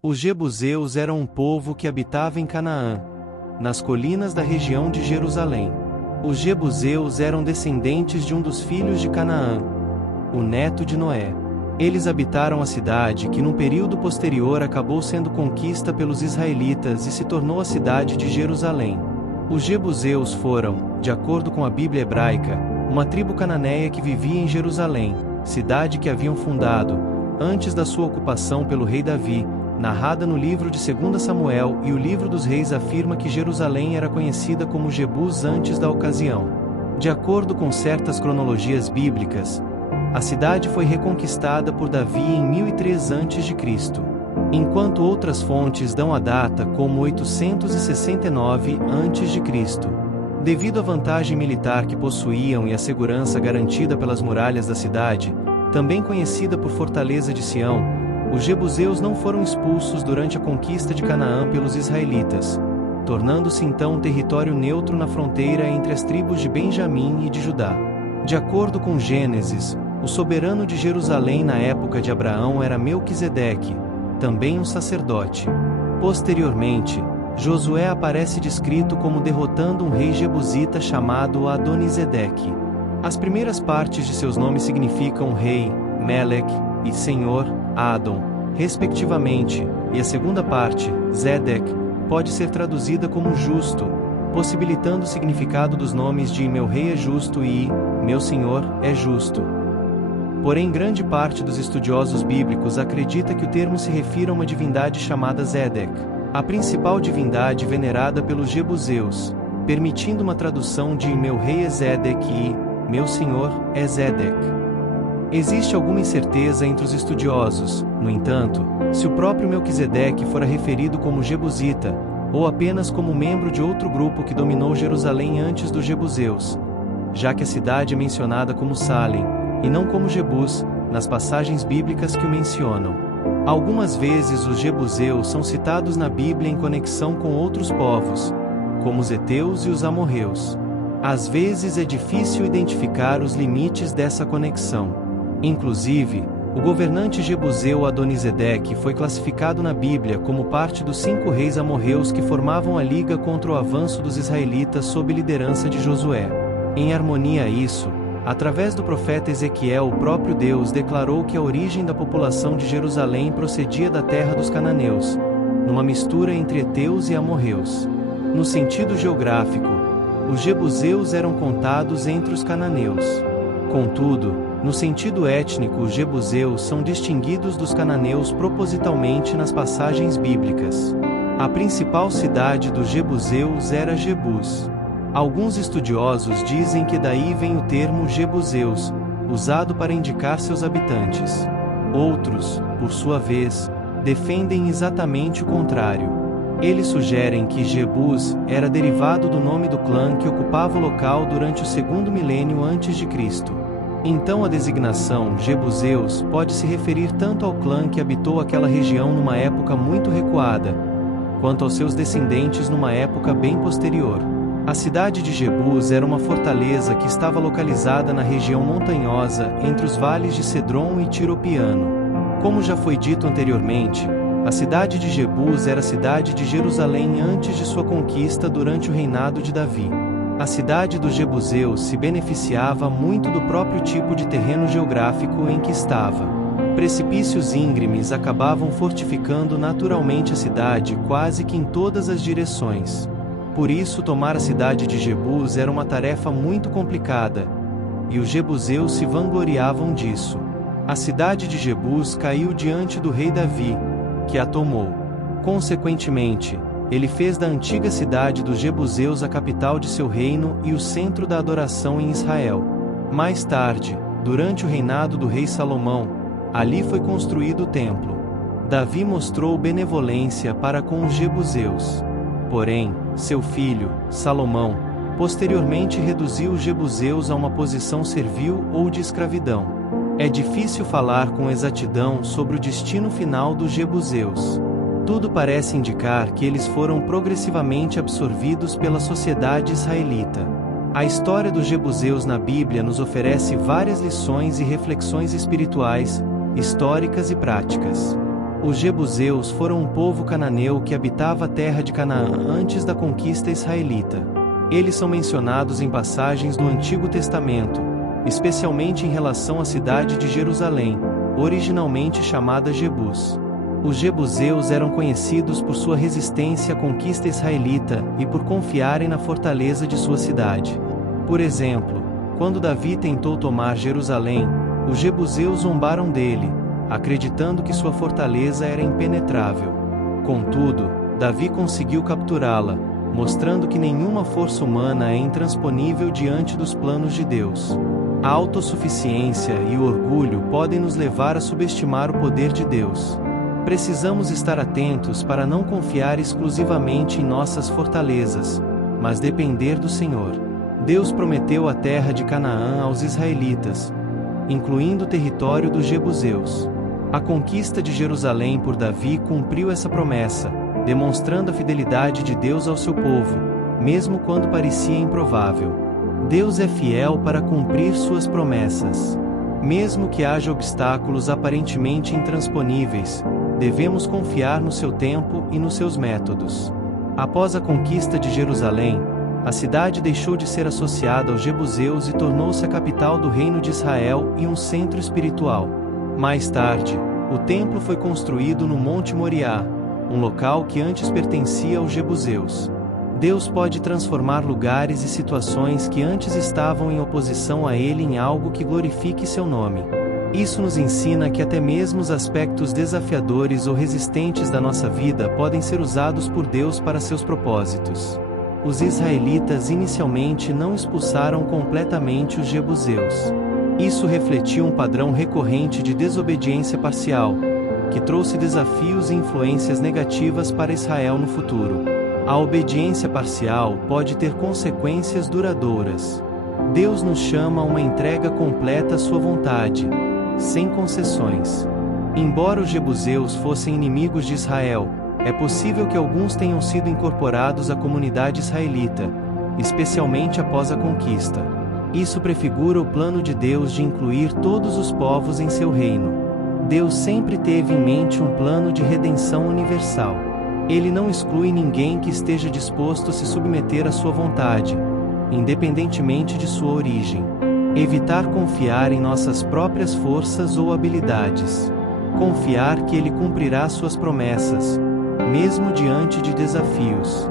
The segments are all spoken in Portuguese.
Os jebuseus eram um povo que habitava em Canaã, nas colinas da região de Jerusalém. Os jebuseus eram descendentes de um dos filhos de Canaã, o neto de Noé. Eles habitaram a cidade que num período posterior acabou sendo conquista pelos israelitas e se tornou a cidade de Jerusalém. Os jebuseus foram, de acordo com a Bíblia hebraica, uma tribo cananeia que vivia em Jerusalém, cidade que haviam fundado, antes da sua ocupação pelo rei Davi, narrada no livro de 2 Samuel, e o livro dos reis afirma que Jerusalém era conhecida como Jebus antes da ocasião. De acordo com certas cronologias bíblicas, a cidade foi reconquistada por Davi em 1003 a.C., enquanto outras fontes dão a data como 869 a.C. Devido à vantagem militar que possuíam e à segurança garantida pelas muralhas da cidade, também conhecida por Fortaleza de Sião, os jebuseus não foram expulsos durante a conquista de Canaã pelos israelitas, tornando-se então um território neutro na fronteira entre as tribos de Benjamim e de Judá. De acordo com Gênesis, o soberano de Jerusalém na época de Abraão era Melquisedeque, também um sacerdote. Posteriormente, Josué aparece descrito como derrotando um rei jebusita chamado Adonisedeque. As primeiras partes de seus nomes significam rei, Meleque, e senhor, Adon, respectivamente, e a segunda parte, Zedek, pode ser traduzida como justo, possibilitando o significado dos nomes de meu rei é justo e meu senhor é justo. Porém, grande parte dos estudiosos bíblicos acredita que o termo se refira a uma divindade chamada Zedek, a principal divindade venerada pelos jebuseus, permitindo uma tradução de meu rei é Zedek e meu senhor é Zedek. Existe alguma incerteza entre os estudiosos, no entanto, se o próprio Melquisedeque fora referido como jebusita, ou apenas como membro de outro grupo que dominou Jerusalém antes dos jebuseus, já que a cidade é mencionada como Salem, e não como Jebus, nas passagens bíblicas que o mencionam. Algumas vezes os jebuseus são citados na Bíblia em conexão com outros povos, como os heteus e os amorreus. Às vezes é difícil identificar os limites dessa conexão. Inclusive, o governante jebuseu Adonisedeque foi classificado na Bíblia como parte dos 5 reis amorreus que formavam a liga contra o avanço dos israelitas sob liderança de Josué. Em harmonia a isso, através do profeta Ezequiel, o próprio Deus declarou que a origem da população de Jerusalém procedia da terra dos cananeus, numa mistura entre heteus e amorreus. No sentido geográfico, os jebuseus eram contados entre os cananeus. Contudo, no sentido étnico, os jebuseus são distinguidos dos cananeus propositalmente nas passagens bíblicas. A principal cidade dos jebuseus era Jebus. Alguns estudiosos dizem que daí vem o termo jebuseus, usado para indicar seus habitantes. Outros, por sua vez, defendem exatamente o contrário. Eles sugerem que Jebus era derivado do nome do clã que ocupava o local durante o 2º milênio antes de Cristo. Então a designação jebuseus pode se referir tanto ao clã que habitou aquela região numa época muito recuada, quanto aos seus descendentes numa época bem posterior. A cidade de Jebus era uma fortaleza que estava localizada na região montanhosa entre os vales de Cedron e Tiropiano. Como já foi dito anteriormente, a cidade de Jebus era a cidade de Jerusalém antes de sua conquista durante o reinado de Davi. A cidade dos jebuseus se beneficiava muito do próprio tipo de terreno geográfico em que estava. Precipícios íngremes acabavam fortificando naturalmente a cidade quase que em todas as direções. Por isso, tomar a cidade de Jebus era uma tarefa muito complicada, e os jebuseus se vangloriavam disso. A cidade de Jebus caiu diante do rei Davi, que a tomou. Consequentemente, ele fez da antiga cidade dos jebuseus a capital de seu reino e o centro da adoração em Israel. Mais tarde, durante o reinado do rei Salomão, ali foi construído o templo. Davi mostrou benevolência para com os jebuseus. Porém, seu filho, Salomão, posteriormente reduziu os jebuseus a uma posição servil ou de escravidão. É difícil falar com exatidão sobre o destino final dos jebuseus. Tudo parece indicar que eles foram progressivamente absorvidos pela sociedade israelita. A história dos jebuseus na Bíblia nos oferece várias lições e reflexões espirituais, históricas e práticas. Os jebuseus foram um povo cananeu que habitava a terra de Canaã antes da conquista israelita. Eles são mencionados em passagens do Antigo Testamento, especialmente em relação à cidade de Jerusalém, originalmente chamada Jebus. Os jebuseus eram conhecidos por sua resistência à conquista israelita e por confiarem na fortaleza de sua cidade. Por exemplo, quando Davi tentou tomar Jerusalém, os jebuseus zombaram dele, acreditando que sua fortaleza era impenetrável. Contudo, Davi conseguiu capturá-la, mostrando que nenhuma força humana é intransponível diante dos planos de Deus. A autossuficiência e o orgulho podem nos levar a subestimar o poder de Deus. Precisamos estar atentos para não confiar exclusivamente em nossas fortalezas, mas depender do Senhor. Deus prometeu a terra de Canaã aos israelitas, incluindo o território dos jebuseus. A conquista de Jerusalém por Davi cumpriu essa promessa, demonstrando a fidelidade de Deus ao seu povo, mesmo quando parecia improvável. Deus é fiel para cumprir suas promessas. Mesmo que haja obstáculos aparentemente intransponíveis, devemos confiar no seu tempo e nos seus métodos. Após a conquista de Jerusalém, a cidade deixou de ser associada aos jebuseus e tornou-se a capital do reino de Israel e um centro espiritual. Mais tarde, o templo foi construído no Monte Moriá, um local que antes pertencia aos jebuseus. Deus pode transformar lugares e situações que antes estavam em oposição a Ele em algo que glorifique seu nome. Isso nos ensina que até mesmo os aspectos desafiadores ou resistentes da nossa vida podem ser usados por Deus para seus propósitos. Os israelitas inicialmente não expulsaram completamente os jebuseus. Isso refletiu um padrão recorrente de desobediência parcial, que trouxe desafios e influências negativas para Israel no futuro. A obediência parcial pode ter consequências duradouras. Deus nos chama a uma entrega completa à sua vontade, sem concessões. Embora os jebuseus fossem inimigos de Israel, é possível que alguns tenham sido incorporados à comunidade israelita, especialmente após a conquista. Isso prefigura o plano de Deus de incluir todos os povos em seu reino. Deus sempre teve em mente um plano de redenção universal. Ele não exclui ninguém que esteja disposto a se submeter à sua vontade, independentemente de sua origem. Evitar confiar em nossas próprias forças ou habilidades. Confiar que Ele cumprirá suas promessas, mesmo diante de desafios.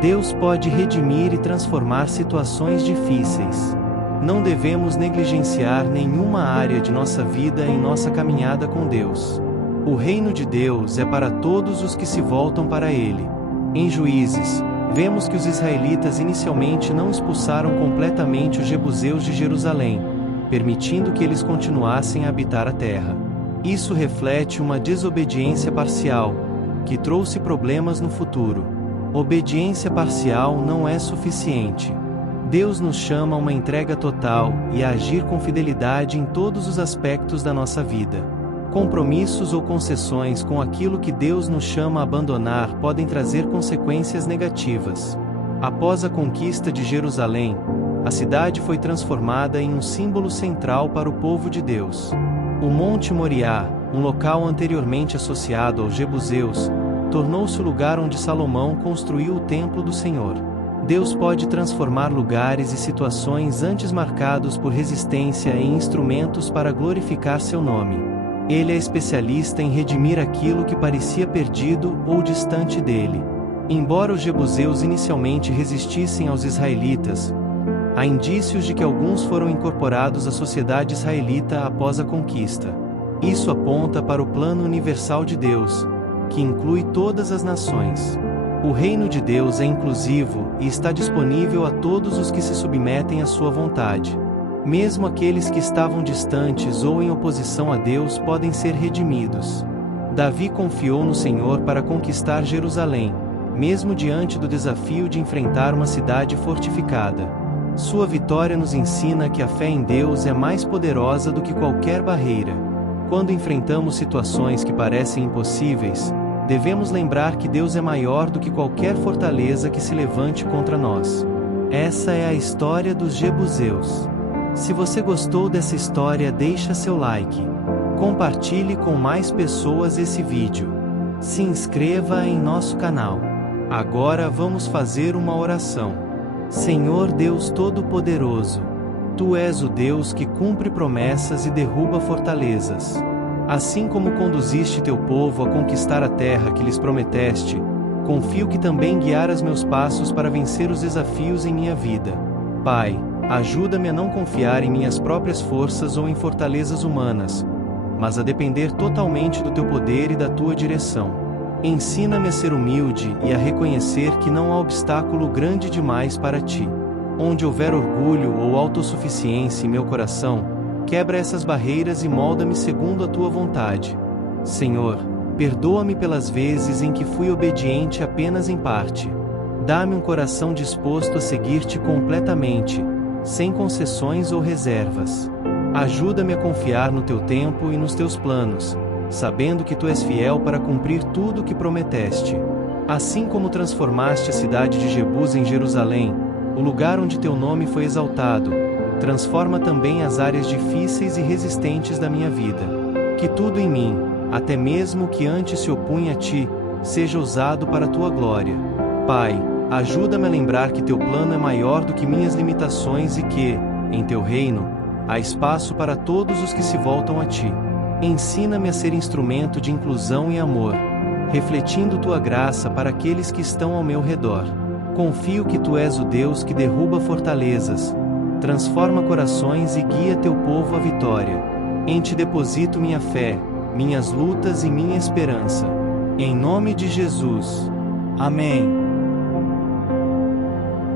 Deus pode redimir e transformar situações difíceis. Não devemos negligenciar nenhuma área de nossa vida em nossa caminhada com Deus. O reino de Deus é para todos os que se voltam para Ele. Em Juízes, vemos que os israelitas inicialmente não expulsaram completamente os jebuseus de Jerusalém, permitindo que eles continuassem a habitar a terra. Isso reflete uma desobediência parcial, que trouxe problemas no futuro. Obediência parcial não é suficiente. Deus nos chama a uma entrega total e a agir com fidelidade em todos os aspectos da nossa vida. Compromissos ou concessões com aquilo que Deus nos chama a abandonar podem trazer consequências negativas. Após a conquista de Jerusalém, a cidade foi transformada em um símbolo central para o povo de Deus. O Monte Moriá, um local anteriormente associado aos jebuseus, tornou-se o lugar onde Salomão construiu o templo do Senhor. Deus pode transformar lugares e situações antes marcados por resistência em instrumentos para glorificar seu nome. Ele é especialista em redimir aquilo que parecia perdido ou distante dele. Embora os jebuseus inicialmente resistissem aos israelitas, há indícios de que alguns foram incorporados à sociedade israelita após a conquista. Isso aponta para o plano universal de Deus, que inclui todas as nações. O reino de Deus é inclusivo e está disponível a todos os que se submetem à sua vontade. Mesmo aqueles que estavam distantes ou em oposição a Deus podem ser redimidos. Davi confiou no Senhor para conquistar Jerusalém, mesmo diante do desafio de enfrentar uma cidade fortificada. Sua vitória nos ensina que a fé em Deus é mais poderosa do que qualquer barreira. Quando enfrentamos situações que parecem impossíveis, devemos lembrar que Deus é maior do que qualquer fortaleza que se levante contra nós. Essa é a história dos jebuseus. Se você gostou dessa história, deixa seu like. Compartilhe com mais pessoas esse vídeo. Se inscreva em nosso canal. Agora vamos fazer uma oração. Senhor Deus Todo-Poderoso, Tu és o Deus que cumpre promessas e derruba fortalezas. Assim como conduziste teu povo a conquistar a terra que lhes prometeste, confio que também guiarás meus passos para vencer os desafios em minha vida. Pai, ajuda-me a não confiar em minhas próprias forças ou em fortalezas humanas, mas a depender totalmente do teu poder e da tua direção. Ensina-me a ser humilde e a reconhecer que não há obstáculo grande demais para ti. Onde houver orgulho ou autossuficiência em meu coração, quebra essas barreiras e molda-me segundo a tua vontade. Senhor, perdoa-me pelas vezes em que fui obediente apenas em parte. Dá-me um coração disposto a seguir-te completamente, sem concessões ou reservas. Ajuda-me a confiar no teu tempo e nos teus planos, sabendo que tu és fiel para cumprir tudo o que prometeste. Assim como transformaste a cidade de Jebus em Jerusalém, o lugar onde teu nome foi exaltado, transforma também as áreas difíceis e resistentes da minha vida. Que tudo em mim, até mesmo o que antes se opunha a ti, seja usado para a tua glória. Pai, ajuda-me a lembrar que teu plano é maior do que minhas limitações e que, em teu reino, há espaço para todos os que se voltam a ti. Ensina-me a ser instrumento de inclusão e amor, refletindo tua graça para aqueles que estão ao meu redor. Confio que tu és o Deus que derruba fortalezas, transforma corações e guia teu povo à vitória. Em ti deposito minha fé, minhas lutas e minha esperança. Em nome de Jesus. Amém.